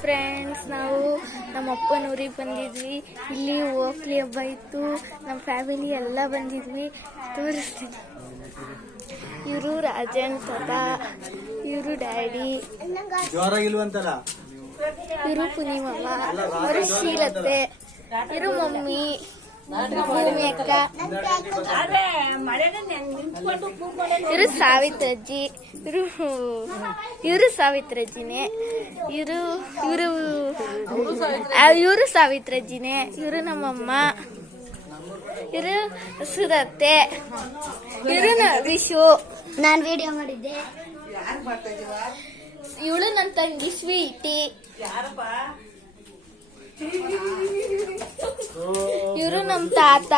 Friends, ನಾವು ನಮ್ಮ ಅಪ್ಪನ ಊರಿಗೆ ಬಂದಿದ್ವಿ. ಇಲ್ಲಿ ಓಕ್ಲಿ ಹಬ್ಬ ಇತ್ತು. ನಮ್ಮ ಫ್ಯಾಮಿಲಿ ಎಲ್ಲ ಬಂದಿದ್ವಿ. ತೋರಿಸ್ತೀನಿ. ಇವರು ರಾಜನ್ ತಾತ, ಇವರು ಡ್ಯಾಡಿ, ಇವರು ಪುನಿಮಮ್ಮ, ಇವರು ಶೀಲತ್ತೆ, ಇವರು ಮಮ್ಮಿ, ಭೂಮಿ ಅಕ್ಕ, ಇವರು ಸಾವಿತ್ರಜ್ಜಿ, ಇವರು ಸಾವಿತ್ರಜ್ಜಿನೇ, ಇವರು ಸಾವಿತ್ರಜ್ಜಿನೇ, ಇವರು ನಮ್ಮಮ್ಮ, ಇವರು ಸುರತ್ತೆ, ಇವರು ವಿಶು. ನಾನು ವಿಡಿಯೋ ಮಾಡಿದ್ದೆ. ಇವಳು ನನ್ನ ತಂಗಿ ಸ್ವೀಟಿ. ಇವರು ನಮ್ಮ ತಾತ.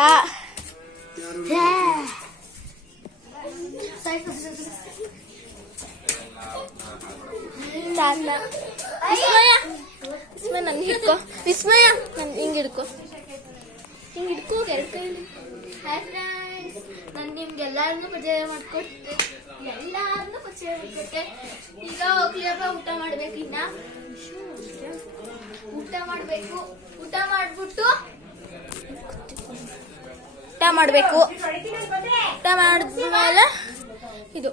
ವಿಸ್ಮಯ, ನನ್ ಹಿಡ್ಕೊ. ವಿಸ್ಮಯ, ನನ್ ಹಿಂಗ್ ಹಿಡ್ಕೊ. ಎರಡು ಕೈಲಿ. ಹಾಯ್ ಫ್ರೆಂಡ್ಸ್, ನಾನು ನಿಮ್ಗೆಲ್ಲರನ್ನೂ ಪರಿಚಯ ಮಾಡ್ಕೊಟ್ಟೆ. ಈಗ ಹೋಗ್ಲಿ ಹಬ್ಬ ಊಟ ಮಾಡ್ಬೇಕು. ಊಟ ಮಾಡ್ಬಿಟ್ಟು ಊಟ ಮಾಡಿದ್ಮೇಲೆ ಇದು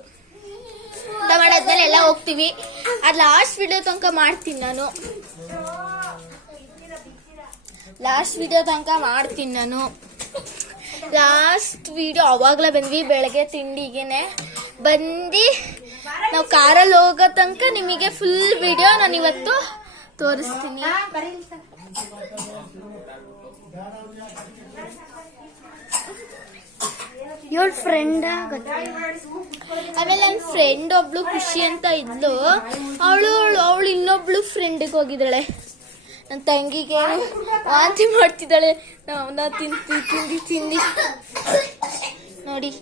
ಊಟ ಮಾಡಾದ್ಮೇಲೆ ಎಲ್ಲ ಹೋಗ್ತೀವಿ. ಅದು ಲಾಸ್ಟ್ ವಿಡಿಯೋ ತನಕ ಮಾಡ್ತೀನಿ ನಾನು. ಲಾಸ್ಟ್ ವಿಡಿಯೋ ಅವಾಗ್ಲೇ ಬಂದ್ವಿ. ಬೆಳಗ್ಗೆ ತಿಂಡಿಗೆನೆ ಬಂದು ನಾವು ಕಾರಲ್ಲಿ ಹೋಗೋ ತನಕ ನಿಮಗೆ ಫುಲ್ ವಿಡಿಯೋ ನಾನು ಇವತ್ತು ತೋರಿಸ್ತೀನಿ. ಆಮೇಲೆ ನನ್ನ ಫ್ರೆಂಡ್ ಒಬ್ಳು ಖುಷಿ ಅಂತ ಇದ್ಲು. ಅವಳು ಇನ್ನೊಬ್ಳು ಫ್ರೆಂಡಿಗೆ ಹೋಗಿದ್ದಾಳೆ. ನನ್ನ ತಂಗಿಗೆ ವಾಂತಿ ಮಾಡ್ತಿದ್ದಾಳೆ. ನಾವು ತಿಂದಿ ನೋಡಿ.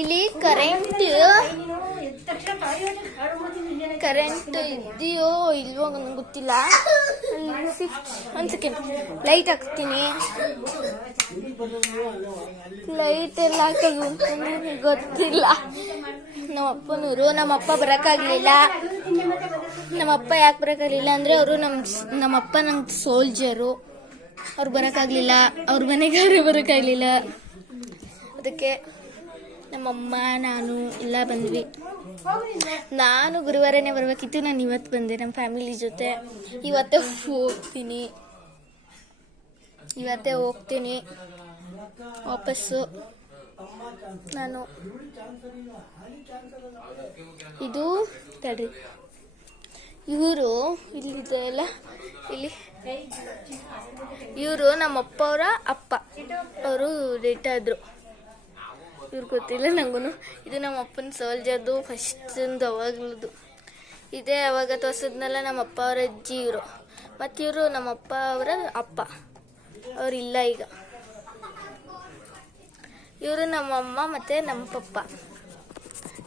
ಇಲ್ಲಿ ಕರೆಂಟ್ ಇದೆಯೋ ಇಲ್ವೋ ನನಗೆ ಗೊತ್ತಿಲ್ಲ. ಒಂದು ಸೆಕೆಂಡ್ ಲೈಟ್ ಹಾಕ್ತೀನಿ. ಲೈಟ್ ಎಲ್ಲ ಹಾಕೋದು ಅಂತ ಗೊತ್ತಿಲ್ಲ. ನಮ್ಮಪ್ಪನವರು, ನಮ್ಮಪ್ಪ ಬರೋಕ್ಕಾಗಲಿಲ್ಲ. ನಮ್ಮಪ್ಪ ಯಾಕೆ ಬರೋಕ್ಕಾಗಲಿಲ್ಲ ಅಂದರೆ ಅವರು ನಮ್ಮಪ್ಪ ನಂಗೆ ಸೋಲ್ಜರು. ಅವ್ರು ಬರೋಕ್ಕಾಗಲಿಲ್ಲ. ಅವ್ರ ಮನೆಗಾರು ಬರೋಕ್ಕಾಗಲಿಲ್ಲ. ಅದಕ್ಕೆ ನಮ್ಮಮ್ಮ ನಾನು ಎಲ್ಲ ಬಂದ್ವಿ. ನಾನು ಗುರುವಾರನೇ ಬರ್ಬೇಕಿತ್ತು. ನಾನು ಇವತ್ತು ಬಂದೆ ನಮ್ಮ ಫ್ಯಾಮಿಲಿ ಜೊತೆ. ಇವತ್ತೇ ಹೋಗ್ತೀನಿ ವಾಪಸ್ಸು ನಾನು. ಇದು ತಡ್ರಿ, ಇವರು ಇಲ್ಲಿದೆಲ್ಲ ಇವರು ನಮ್ಮಪ್ಪ ಅವರ ಅಪ್ಪ. ಅವರು ರೇಟ್ ಆದ್ರು. ಇವ್ರು ಗೊತ್ತಿಲ್ಲ ನಂಗೂ. ಇದು ನಮ್ಮ ಅಪ್ಪನ ಸೋಲ್ಜರ್ದು ಫಸ್ಟ್ ಅವಾಗ್ಲದು. ಇದೇ ಅವಾಗ ತೋರಿಸಿದ್ನಲ್ಲ ನಮ್ಮ ಅಪ್ಪ ಅವರ ಅಜ್ಜಿ ಇವರು. ಮತ್ತು ಇವರು ನಮ್ಮಪ್ಪ ಅವರ ಅಪ್ಪ. ಅವರಿಲ್ಲ ಈಗ. ಇವರು ನಮ್ಮಮ್ಮ ಮತ್ತು ನಮ್ಮ ಪಪ್ಪ.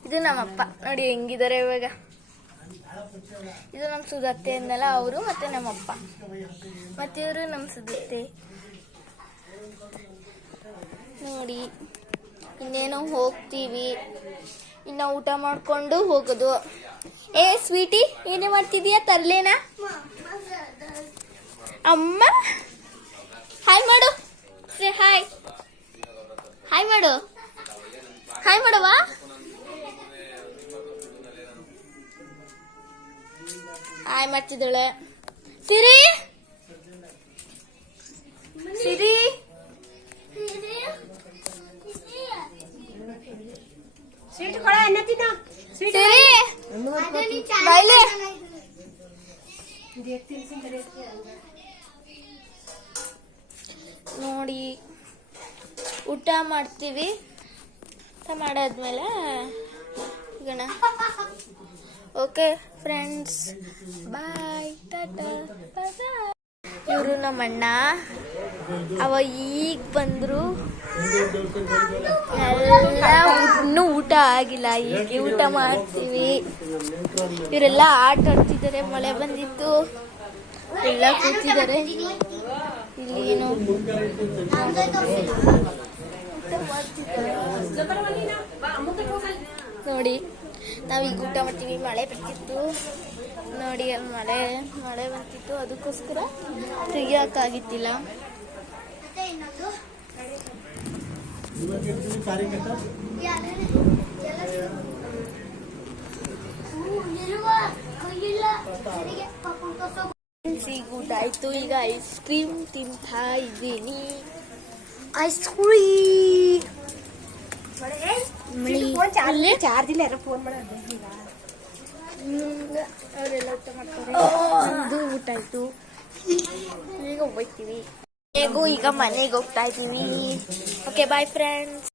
ಇದು ನಮ್ಮಪ್ಪ ನೋಡಿ ಹೆಂಗಿದ್ದಾರೆ ಇವಾಗ. ಇದು ನಮ್ಮ ಸುಧತ್ತೆ ಅಂದಲ್ಲ, ಅವರು ಮತ್ತು ನಮ್ಮಪ್ಪ. ಮತ್ತು ಇವರು ನಮ್ಮ ಸುಧತ್ತೆ ನೋಡಿ. ಇನ್ನೇನೋ ಹೋಗ್ತೀವಿ. ಇನ್ನು ಊಟ ಮಾಡ್ಕೊಂಡು ಹೋಗೋದು. ಸ್ವೀಟಿ, ಏನೇ ಮಾಡ್ತಿದೀಯ? ತರ್ಲೇನಾ? ಅಮ್ಮ ಹಾಯ್ ಮಾಡು. ಹಾಯ್ ಮಾಡುವ. ಹಾಯ್ ಮಾಡ್ತಿದ್ದಾಳೆ. ಸಿರಿ ನೋಡಿ, ಊಟ ಮಾಡ್ತೀವಿ. ಊಟ ಮಾಡಾದ್ಮೇಲೆ ಸಿಗೋಣ. ಓಕೆ ಫ್ರೆಂಡ್ಸ್, ಬಾಯ್, ಟಾಟಾ, ಬಾಯ್. ಇವರು ನಮ್ಮಣ್ಣ. ಅವ ಈಗ ಬಂದ್ರು. ಎಲ್ಲ ಇನ್ನೂ ಊಟ ಆಗಿಲ್ಲ. ಈಗ ಊಟ ಮಾಡ್ತೀವಿ. ಇವರೆಲ್ಲ ಆಟ ಆಡ್ತಿದ್ದಾರೆ. ಮಳೆ ಬಂದಿತ್ತು. ಎಲ್ಲ ಕೂತಿದ್ದಾರೆ. ಇಲ್ಲಿ ಏನು ನೋಡಿ, ನಾವೀಗ ಊಟ ಮಾಡ್ತೀವಿ. ಮಳೆ ಬರ್ತಿತ್ತು. ನೋಡಿ ಅಲ್ಲಿ ಮಳೆ ಮಳೆ ಬರ್ತಿತ್ತು, ಅದಕ್ಕೋಸ್ಕರ ತೆಗಿಯೋಕ್ಕಾಗಿತ್ತಿಲ್ಲ. ಈಗ ಊಟ ಆಯ್ತು, ಈಗ ಐಸ್ ಕ್ರೀಮ್ ತಿಂತಾ ಇದ್ದೀನಿ. ಐಸ್ ಕ್ರೀಮ್ ಚಾರ್ಜ್ ಇಲ್ಲ, ಯಾರೋ ಫೋನ್ ಮಾಡೋದು. ಅವರೆಲ್ಲ ಊಟ ಮಾಡ್ತಾರೆ. ನಮ್ದು ಊಟ ಆಯ್ತು, ಈಗ ಹೋಗ್ತೀವಿ. ಹೇಗೂ ಈಗ ಮನೆಗೆ ಹೋಗ್ತಾ ಇದ್ದೀವಿ. Okay bye friends.